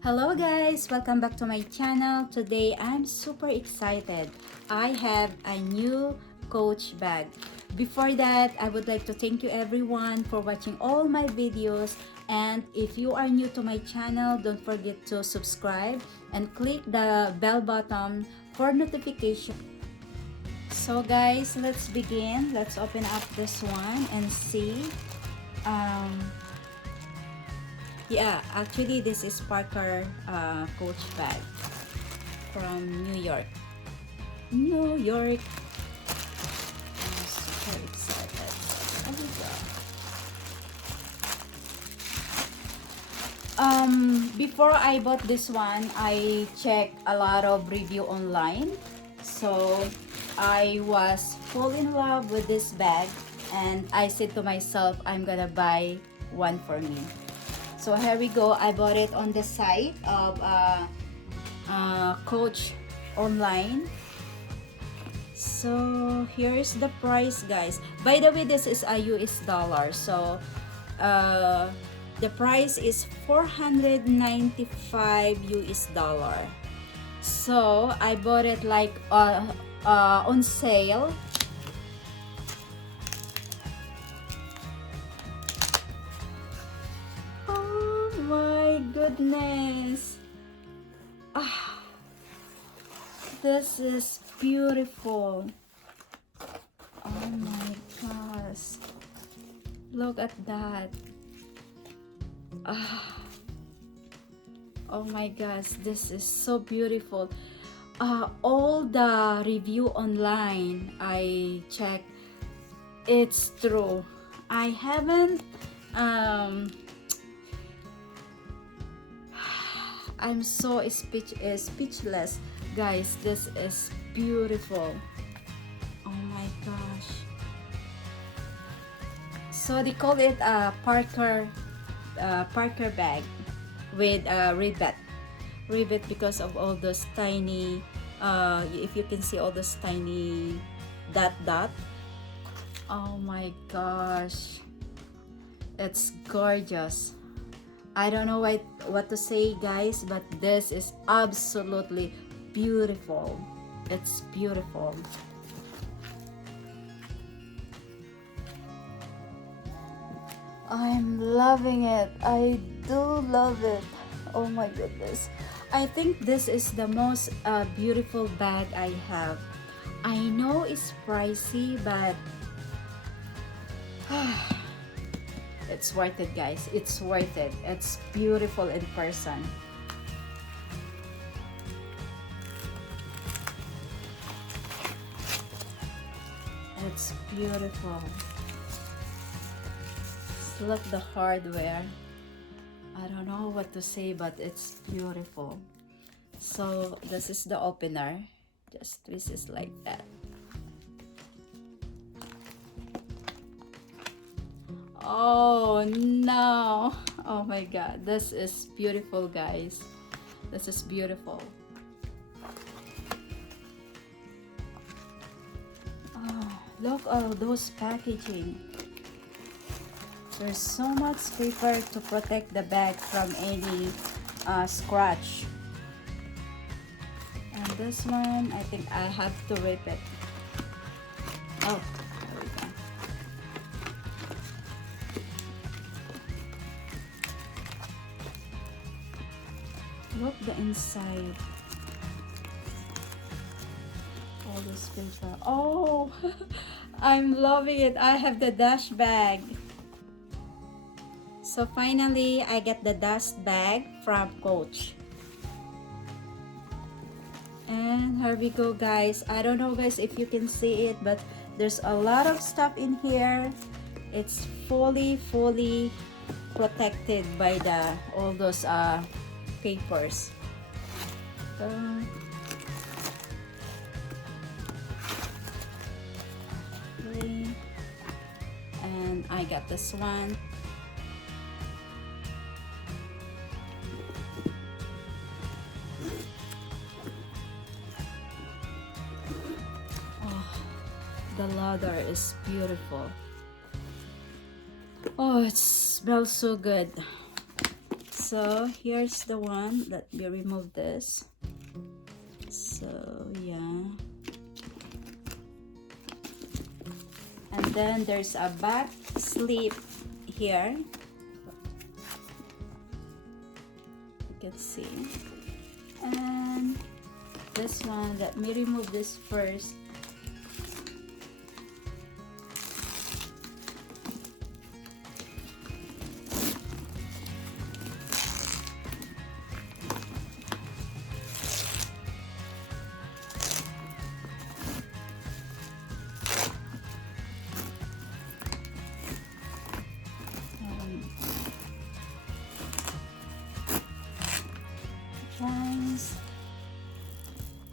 Hello guys, welcome back to my channel. Today I'm super excited. I have a new Coach bag. Before that, I would like to thank you everyone for watching all my videos, and if you are new to my channel, don't forget to subscribe and click the bell button for notification. So guys, let's begin. Let's open up this one and see. um Yeah, actually this is Parker Coach bag from New York. New York. I'm super excited. Oh my God. Before I bought this one, I checked a lot of review online. So I was fall in love with this bag, and I said to myself, I'm gonna buy one for me. So here we go. I bought it on the site of Coach online. So here's the price, guys. By the way, this is a US dollar. So the price is 495 US dollar. So I bought it like on sale. Oh my goodness. Ah, this is beautiful. Oh my gosh. Look at that. Ah. Oh my gosh, this is so beautiful. All the review online I checked, it's true. I haven't I'm so speechless, guys. This is beautiful. Oh my gosh. So they call it a Parker bag with a rivet because of all those tiny if you can see all those tiny dot. Oh my gosh, it's gorgeous. I don't know what to say, guys, but this is absolutely beautiful. It's beautiful. I'm loving it. I do love it. Oh my goodness. I think this is the most beautiful bag I have. I know it's pricey, but it's worth it, guys. It's worth it. It's beautiful in person. It's beautiful. Look the hardware. I don't know what to say, but it's beautiful. So this is the opener. Just twist it like that. Oh no. Oh my God, this is beautiful, guys. This is beautiful. Oh, look all those packaging. There's so much paper to protect the bag from any scratch. And this one, I think I have to rip it. Oh, there we go. Look the inside. All this paper. Oh, I'm loving it. I have the dash bag. So finally, I get the dust bag from Coach. And here we go, guys. I don't know, guys, if you can see it, but there's a lot of stuff in here. It's fully protected by all those papers. Okay. And I got this one. The leather is beautiful. Oh, it smells so good. So here's the one. Let me remove this. So yeah, and then there's a back sleeve here, you can see. And this one, let me remove this first.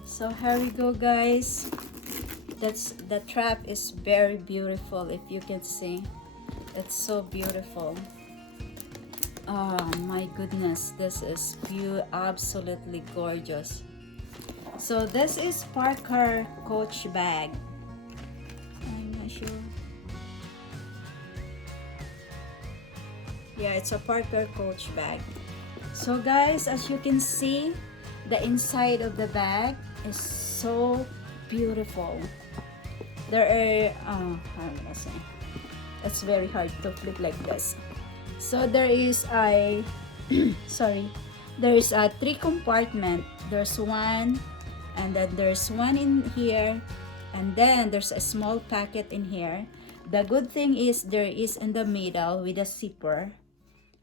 So here we go, guys. The trap is very beautiful. If you can see, it's so beautiful. Oh my goodness, this is absolutely gorgeous. So this is Parker Coach bag. I'm not sure. Yeah, it's a Parker Coach bag. So guys, as you can see, the inside of the bag is so beautiful. There are I'm gonna say it's very hard to flip like this. So there is a sorry, there is a 3 compartment. There's one, and then there's one in here, and then there's a small packet in here. The good thing is there is in the middle with a zipper,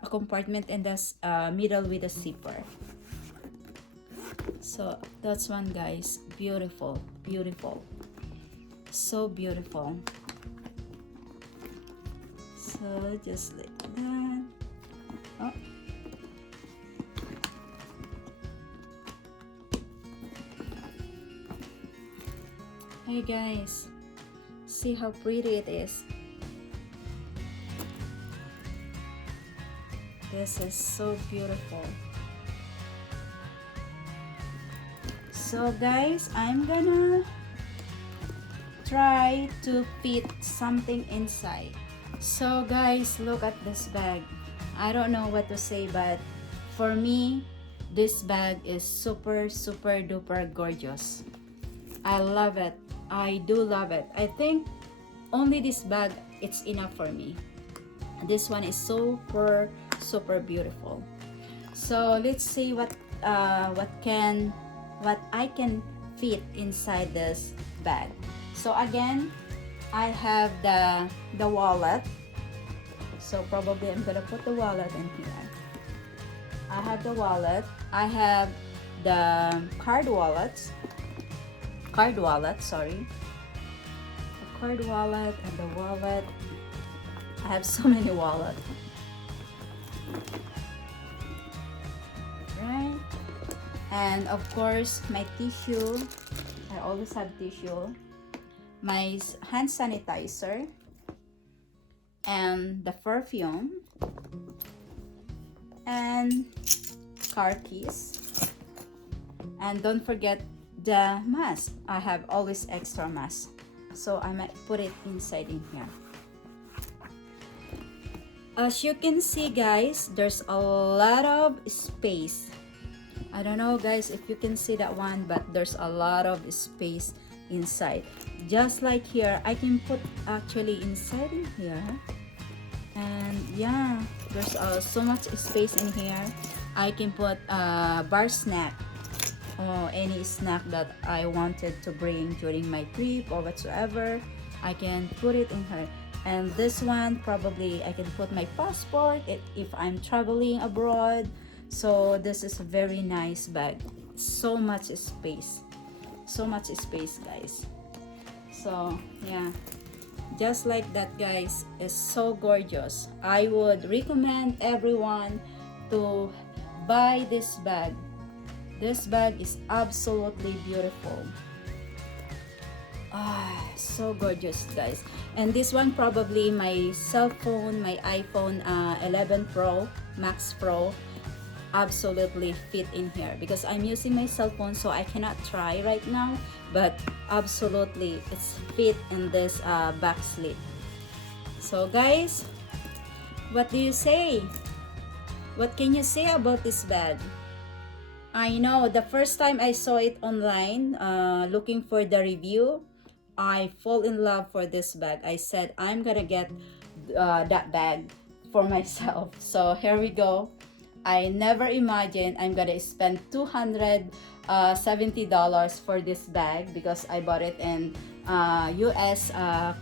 a compartment in the middle with a zipper. So that's one, guys. Beautiful, beautiful, so beautiful. So just like that. Oh. Hey guys, see how pretty it is. This is so beautiful. So guys, I'm gonna try to fit something inside. So guys, look at this bag. I don't know what to say, but for me, this bag is super duper gorgeous. I love it. I do love it. I think only this bag, it's enough for me. This one is super beautiful. So let's see what I can fit inside this bag. So again, I have the wallet. So probably I'm gonna put the wallet in here. I have the wallet. I have the card wallet, sorry. The card wallet and the wallet. I have so many wallets. Right? And of course, my tissue. I always have tissue. My hand sanitizer. And the perfume. And car keys. And don't forget the mask. I have always extra mask. So I might put it inside in here. As you can see, guys, there's a lot of space. I don't know, guys, if you can see that one, but there's a lot of space inside. Just like here, I can put actually inside in here. And yeah, there's so much space in here. I can put a bar snack or any snack that I wanted to bring during my trip or whatsoever. I can put it in here. And this one, probably I can put my passport if I'm traveling abroad. So this is a very nice bag. So much space. So much space, guys. So yeah, just like that, guys. It's so gorgeous. I would recommend everyone to buy this bag. This bag is absolutely beautiful. So gorgeous, guys. And this one, probably my cell phone, my iPhone 11 Pro Max Pro, absolutely fit in here because I'm using my cell phone, so I cannot try right now, but absolutely it's fit in this back slip. So guys, what do you say? What can you say about this bag? I know the first time I saw it online, looking for the review, I fall in love for this bag. I said I'm gonna get that bag for myself. So here we go. I never imagined I'm gonna spend $270 for this bag because I bought it in US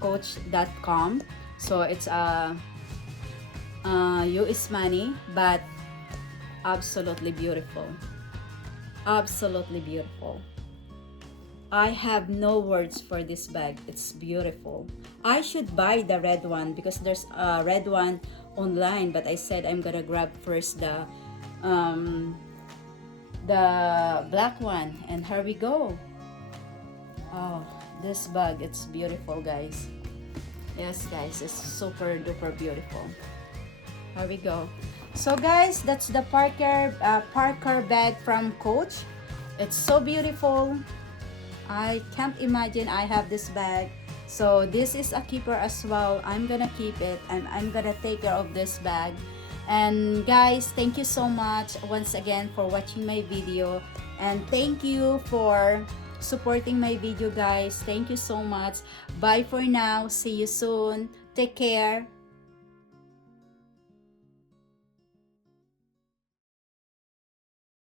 Coach.com. So it's US money, but absolutely beautiful. Absolutely beautiful. I have no words for this bag. It's beautiful. I should buy the red one because there's a red one online, but I said I'm gonna grab first um, the black one. And here we go. Oh, this bag, it's beautiful, guys. Yes, guys, it's super duper beautiful. Here we go. So guys, that's the Parker bag from Coach. It's so beautiful. I can't imagine I have this bag. So this is a keeper as well. I'm gonna keep it and I'm gonna take care of this bag. And guys, thank you so much once again for watching my video, and thank you for supporting my video, guys. Thank you so much. Bye for now. See you soon. Take care.